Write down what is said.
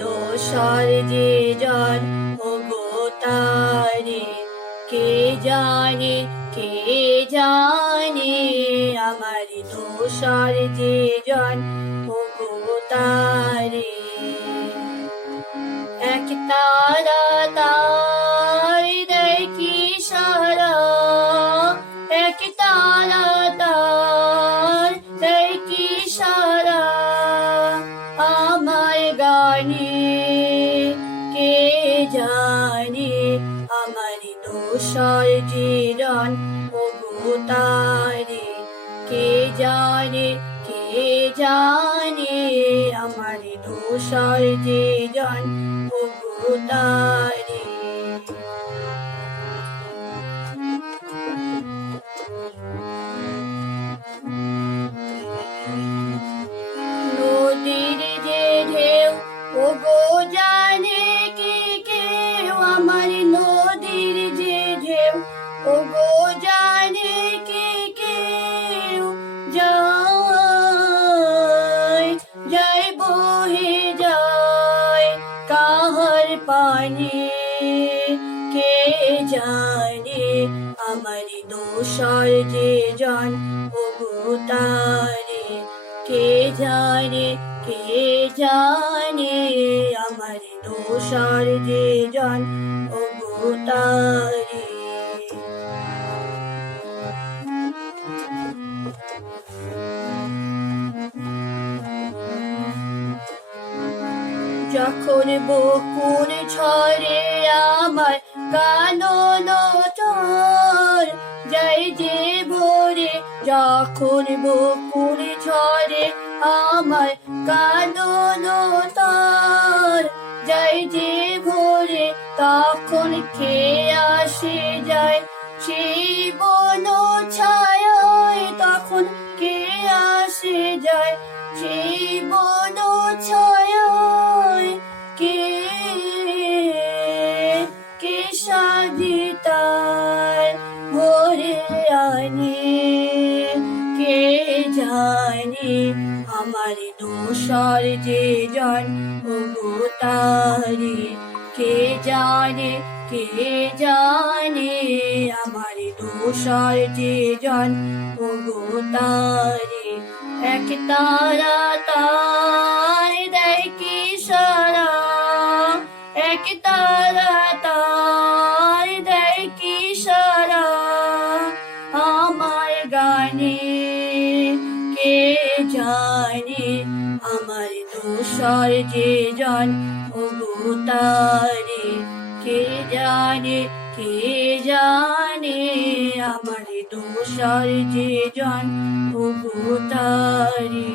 দোষর যে জন ওগো তারে কে জানে, কে জানে আমার দোষর যে জন ওগো তারে। এক তারা তার দেখি সারা, এক তারা তার দেখি সারা আমার গানে কে জানে আমার দোষর যে জন ওগো তারে কে জানে, কে জানে আমার দোষর যে জন ওগো তারে। নদীর যে ঢেউ ওগো জানে কি কেউ আমার নদীর যে ঢেউ ওগো জানে কি কেউ যায় যায় বহে যায় কাহার পানে কে জানে আমার দোষর যে জন ওগো তারে কে জানে, কে জানে আমার দোষর যে জন ওগো তারে। যখন বকুল ঝরে আমার কানন চর যাই যে ভোরে, যখন বকুল ঝরে আমার কানন তর যাই যে ভোরে, তখন কে আসে যায় সেই বন ছায়ায়, তখন কে আসে যায় সেই বন ছায়ায় কে কে সাজি তার ভোরে আনে কে জানে আমার দোষর যে জন ওগো তারে কে জানে, কে জানে আমার দোষর যে জন ওগো তারে। এক তারা তার দেখি সারা, এক তারা তার দেখি সারা আমার গানে কে জানে আমার দোষর যে জন ওগো তারে কে জানে, কে জানে আমার দোষর যে জন ওগো তারে।